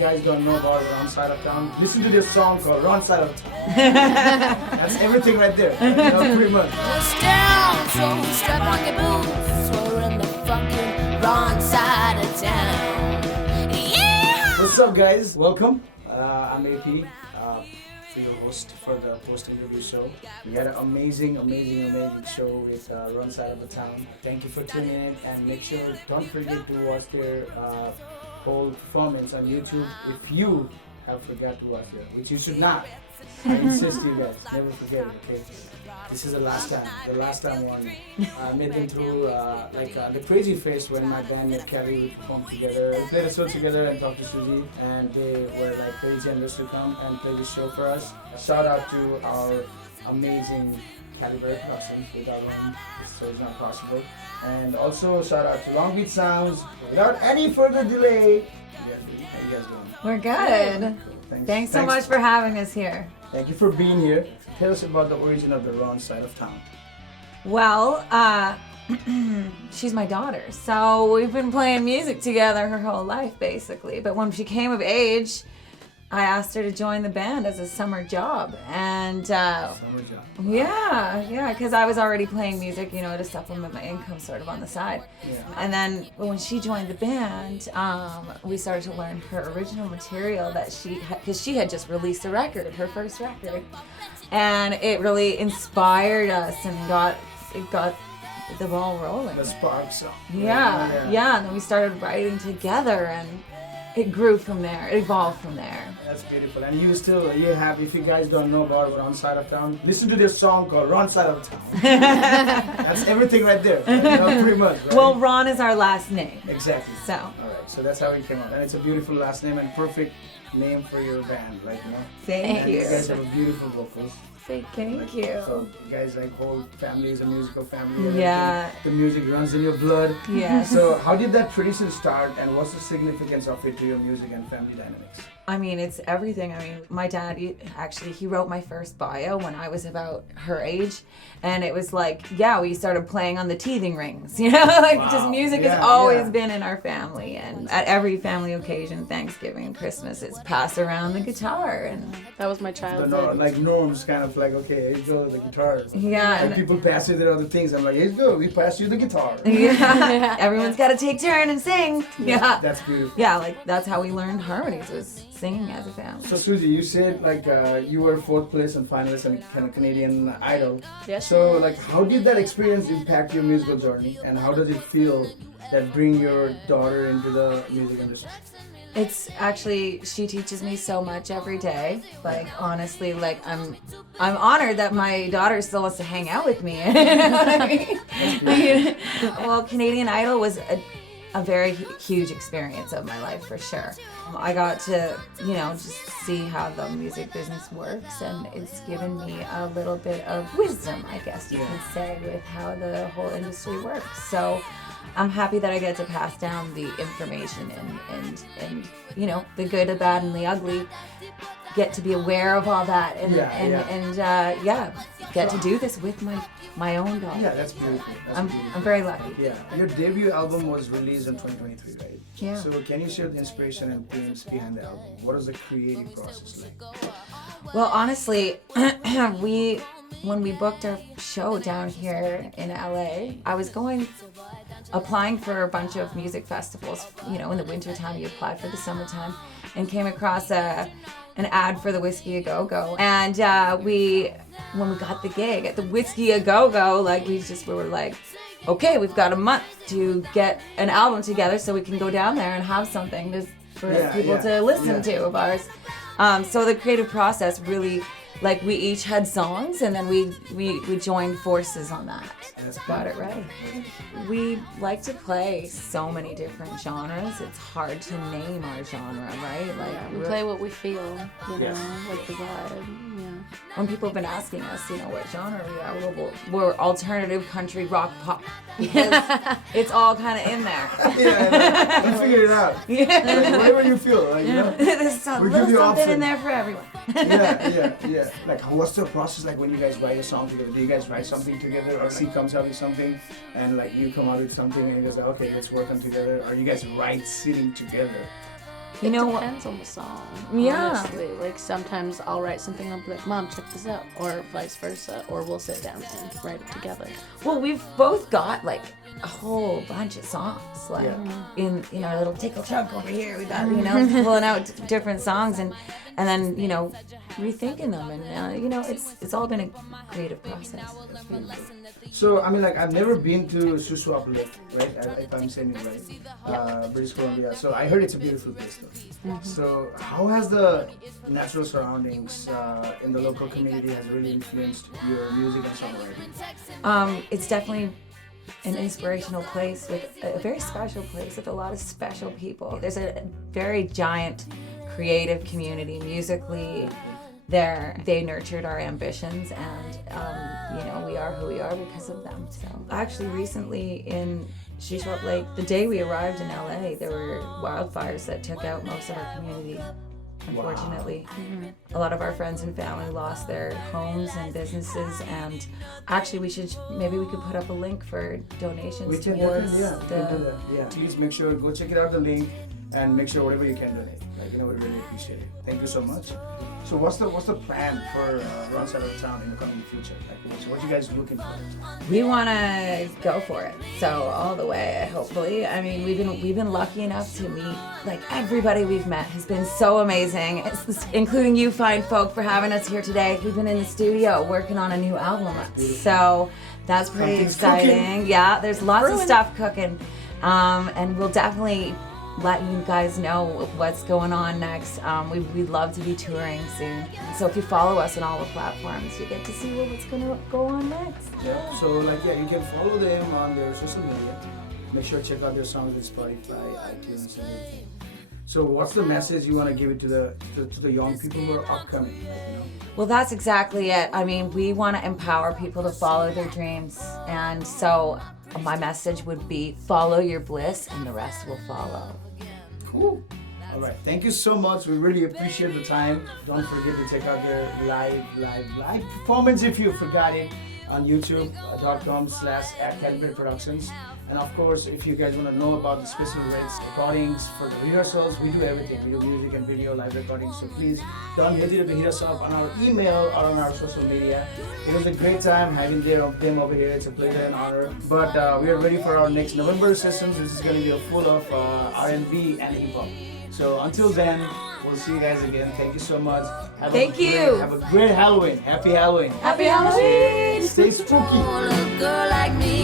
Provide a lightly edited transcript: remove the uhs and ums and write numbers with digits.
guys don't know about Rawn Side of Town, listen to this song called Rawn Side of Town. That's everything right there. Pretty much. Just down, so strap on your boots. We're in the fucking wrong side of town. Yeah! What's up, guys? Welcome. I'm AP, your host for the post-interview show. We had an amazing show with Rawn Side of the Town. Thank you for tuning in, and make sure, don't forget to watch their whole performance on YouTube if you have forgot to watch it, which you should not. I insist you guys, never forget it, okay? This is the last time one. I met them through the crazy phase when my band met Kelly, we performed together. We played a show together and talked to Suji, and they were like very generous to come and play this show for us. Shout out to our amazing Calibrated person. Without him, this show is not possible. And also shout out to Long Beach Sounds. Without any further delay, how you guys doing? We're good. Cool. Thanks so much for having us here. Thank you for being here. Tell us about the origin of the Rawn Side of Town. Well, she's my daughter, so we've been playing music together her whole life, basically. But when she came of age, I asked her to join the band as a summer job, and Summer job. yeah, because I was already playing music, to supplement my income, sort of on the side. Yeah. And then when she joined the band, we started to learn her original material that because she had just released a record, her first record, and it really inspired us and it got the ball rolling. The sparks. Yeah, and then we started writing together, and it grew from there. It evolved from there. That's beautiful. And if you guys don't know about Rawn Side of Town, listen to this song called Rawn Side of Town. That's everything right there. Pretty much. Right? Well, Ron is our last name. Exactly. So. All right. So that's how it came out, and it's a beautiful last name and perfect name for your band, right? Thank you. You guys have a beautiful vocals. Thank you. So you guys, whole family is a musical family. Yeah. The music runs in your blood. Yeah. So how did that tradition start, and what's the significance of it to your music and family dynamics? I mean, it's everything. My dad, he wrote my first bio when I was about her age. And it was like, we started playing on the teething rings, Wow. Just music has always been in our family. And at every family occasion, Thanksgiving, Christmas, it's pass around the guitar. And that was my childhood. Like norms, kind of like, okay, here you go, the guitar. Yeah. And people pass you their other things. I'm like, here you go, we pass you the guitar. Yeah. Everyone's got to take turn and sing. Yeah. That's beautiful. Yeah, that's how we learned harmonies, was singing as a family. So Susie, you said you were 4th place and finalist in kind of Canadian Idol. Yes. So how did that experience impact your musical journey, and how does it feel that bring your daughter into the music industry? It's actually, she teaches me so much every day. Honestly, I'm honored that my daughter still wants to hang out with me. You know what I mean? Well, Canadian Idol was a very huge experience of my life, for sure. I got to, just see how the music business works, and it's given me a little bit of wisdom, I guess you can say, with how the whole industry works. So I'm happy that I get to pass down the information and the good, the bad, and the ugly. Get to be aware of all that and get to do this with my own daughter. Yeah, that's beautiful. I'm very lucky. Yeah, your debut album was released in 2023, right? Yeah. So can you share the inspiration and themes behind the album? What is the creative process like? Well, honestly, when we booked our show down here in LA, I was applying for a bunch of music festivals. In the wintertime, you apply for the summertime, and came across an ad for the Whiskey A Go-Go. And when we got the gig at the Whiskey A Go-Go, we were like, okay, we've got a month to get an album together so we can go down there and have something for people to listen to of ours. So the creative process really, we each had songs, and then we joined forces on that. Got it right. We like to play so many different genres. It's hard to name our genre, right? We play what we feel, Yes. like the vibe. Yeah. When people have been asking us, what genre we are, we're alternative country rock pop, because it's all kind of in there. We figured it out. Yeah. Whatever you feel, There's a we little give you something options. in there for everyone. Yeah. What's the process like when you guys write a song together? Do you guys write something together, or she comes out with something, and you come out with something, and you guys like, okay, let's work on together? Or you guys write sitting together? You It know what? depends on the song. Yeah. Honestly. Like sometimes I'll write something and I'll be like, Mom, check this out. Or vice versa. Or we'll sit down and write it together. Well, we've both got like a whole bunch of songs, like in our little tickle trunk over here. We got pulling out different songs and then rethinking them, and it's all been a creative process. So I mean, like I've never been to Shuswap Lake, right? If I'm saying it right, British Columbia. So I heard it's a beautiful place, though. So how has the natural surroundings in the local community has really influenced your music and songwriting? It's definitely an inspirational place, with a very special place with a lot of special people. There's a very giant creative community musically there. They nurtured our ambitions, and we are who we are because of them. So actually recently in Shuswap Lake, the day we arrived in LA, there were wildfires that took out most of our community. Unfortunately, a lot of our friends and family lost their homes and businesses, and actually we could put up a link for donations We can towards definitely, we can do that. Yeah, please make sure go check it out, the link, and make sure whatever you can donate. We really appreciate it. Thank you so much. So what's the plan for Rawn Side of Town in the coming future? So what you guys looking for? We want to go for it. So all the way, hopefully. I mean, we've been lucky enough to meet, like, everybody we've met has been so amazing, including you fine folk for having us here today. We've been in the studio working on a new album. So that's pretty exciting. Cooking. Yeah, there's lots of stuff cooking. And we'll definitely let you guys know what's going on next. We'd love to be touring soon. So if you follow us on all the platforms, you get to see what's going to go on next. Yeah. So you can follow them on their social media. Make sure to check out their songs with Spotify, iTunes, and everything. So what's the message you want to give it to the young people who are upcoming? Well, that's exactly it. I mean, we want to empower people to follow their dreams, and so my message would be follow your bliss and the rest will follow. Cool. All right. Thank you so much. We really appreciate the time. Don't forget to check out their live performance if you forgot it on youtube.com/Calibrated Productions. And of course, if you guys want to know about the special rates, recordings for the rehearsals, we do everything. We do music and video, live recordings. So please don't hesitate to hit us up on our email or on our social media. It was a great time having them over here. It's a pleasure and honor. But we are ready for our next November sessions. This is going to be full of R&B and hip hop. So until then, we'll see you guys again. Thank you so much. Have a great Halloween. Happy Halloween. Happy Halloween! Stay spooky. A girl like me.